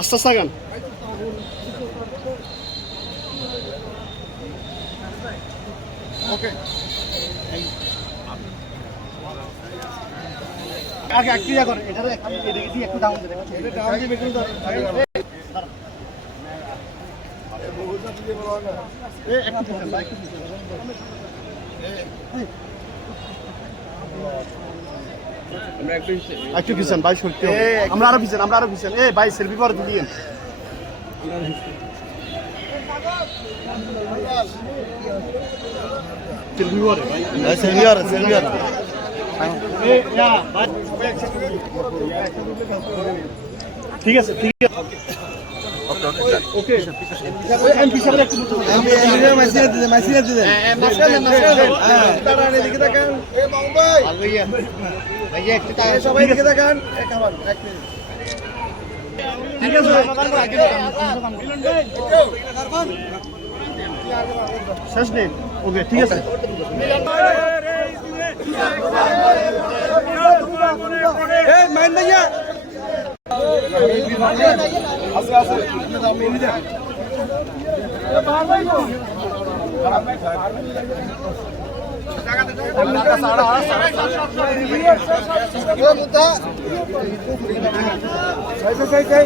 আস্তে আস্তে গান ওকে আগে ক্রিয়া করে এটারে এদিকে দিয়ে একটু ডাউন দে এটা ডাউন দিবে কিন্তু একটু পিছন ভাই শুনতে আমরা আরো পিছন এ ভাই সেলফি করে দিলেন সেলফি করে ঠিক আছে ওকে এমপি সাহেব একটু আমি মাসিয়া দিতে তারা এদিকে দেখেন এ মুম্বাই ভাইয়া ভাইয়া একটু সবাই এদিকে দেখেন এক আবার এক মিনিট ঠিক আছে শেষ নেই ওকে ঠিক আছে এই মাইন ভাইয়া আছে আছে আমি নিয়ে যাই বাহার ভাই গো টাকা সাড়া ও মুতা সাই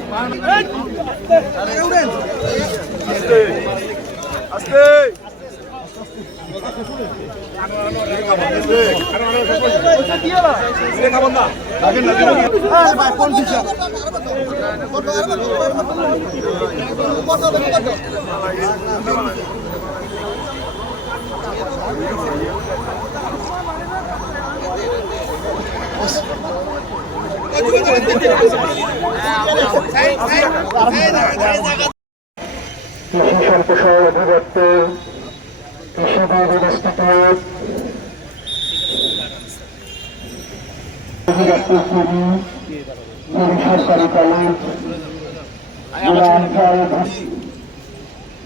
আরে উড়েন আস্তে কৃষি সম্প্রসারণ অধিদপ্তর কৃষি বিভাগ ইনস্টিটিউট সরকারি কলেজ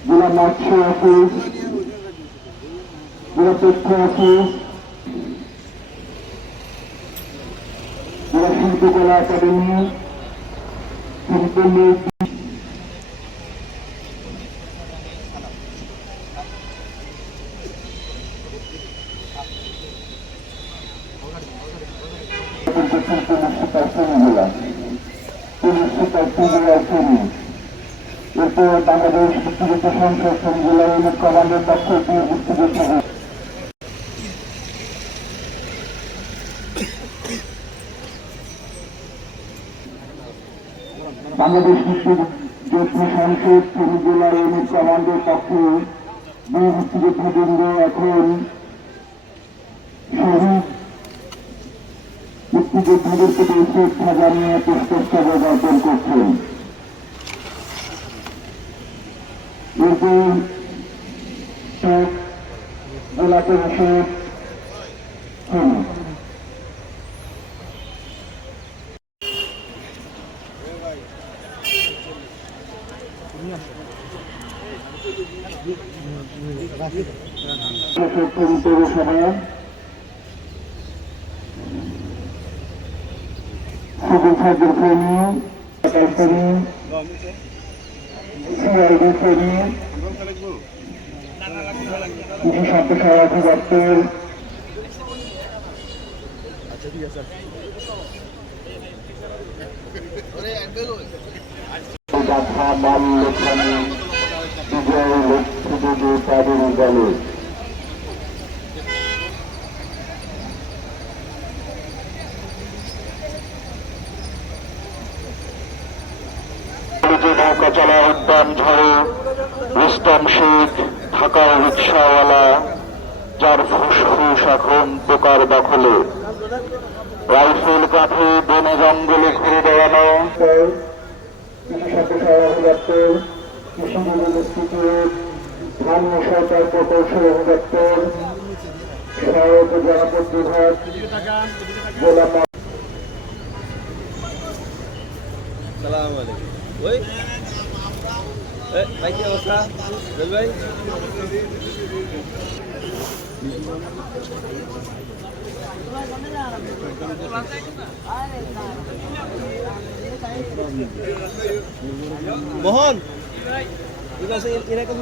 জেলা মৎস্য অফিস জেলা তথ্য অফিস জেলা শিল্পকলা একাডেমি শিল্প এরপর বাংলাদেশ ব্যক্তিগত সংসদ জেলা ইউনিট কমান্ডের পক্ষ থেকে ব্যক্তিগত বাংলাদেশ ব্যক্তিগত সংসদ জেলা ইউনিট কমান্ডের পক্ষে দুই ব্যক্তিগত বৃন্দ এখন শহীদ ব্যক্তিগতদের প্রতি শ্রদ্ধা জানিয়ে পুষ্পস্তবক অর্পণ করছেন। এরপর জেলা পরিষদ পৌরসভা সিভিল সার্জন শ্রেণী শ্রেণী সিআইডি শ্রেণী কৃষি সম্প্রসারণ অধিদপ্তর গাথা বাল লেখানি বিজয় লক্ষ্মীদেবী তাদের গলে নৌকা চলা উদ্যান ঝড়ে রুস্তম শেখ ঢাকার রিক্সাওয়ালা যার ফুসফুস এখন পোকার দখলে রাইফেল কাঁধে বনে জঙ্গলে ঘুরে বেড়ানো কৃষি সম্প্রসারণ অধিদপ্তর কৃষি বিভাগ ইনস্টিটিউট ধান্য সরকার প্রকৌশল অধিদপ্তর সহায়ক জনপদ বিভাগ জেলা ভাই কি অবস্থা ভাই? মোহন ঠিক আছে এরকম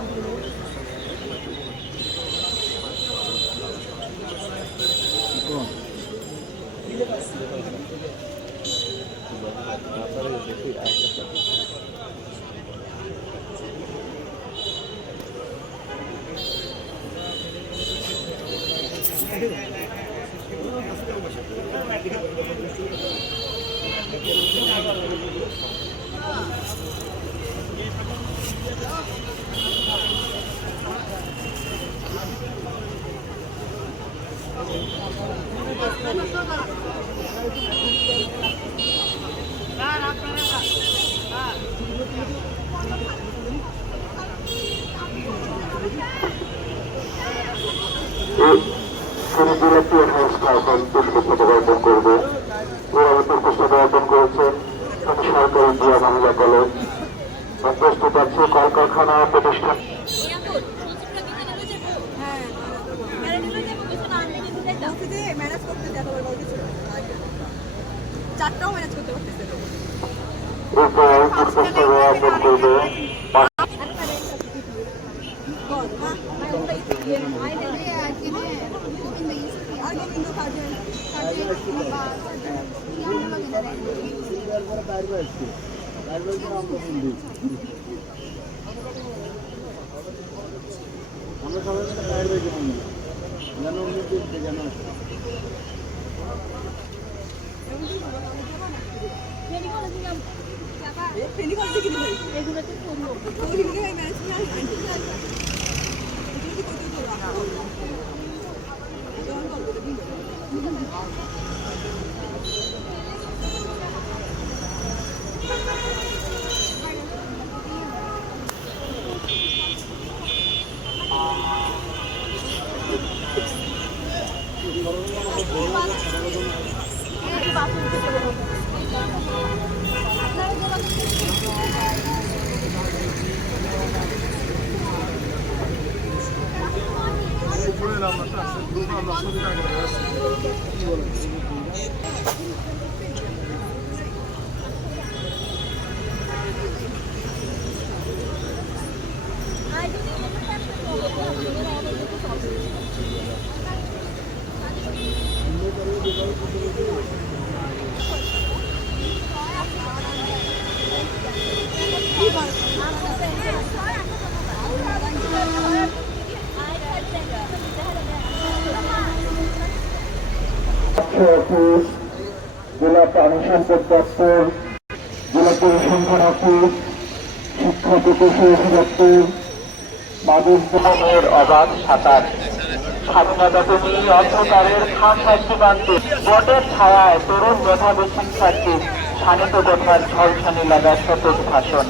পুষ্পস্তবক করবে পুষ্পস্তবক করেছেন সরকারি জিয়া মহিলা কলেজ প্রস্তুত আছে কলকারখানা প্রতিষ্ঠান। চারটাও ম্যানেজ করতে পারতেছে এরপর পুষ্পস্তবক করবে আমরা সবাই বাইরে যেমন জানো কেন অফিস জেলা প্রাণী সম্পদ দপ্তর জেলা পরিসংখ্যান অফিস শিক্ষা প্রকৌশল অধিদপ্তর মাদক দ্রব্যের অবাধ সাঁতার স্বাধীনতা তুমি অন্ধকারের খান সীমান্তে বটের ছায়ায় তরুণ মেধাবী শিক্ষার্থী শানিত কথার ঝলসানি লাগা সতত ভাষণ।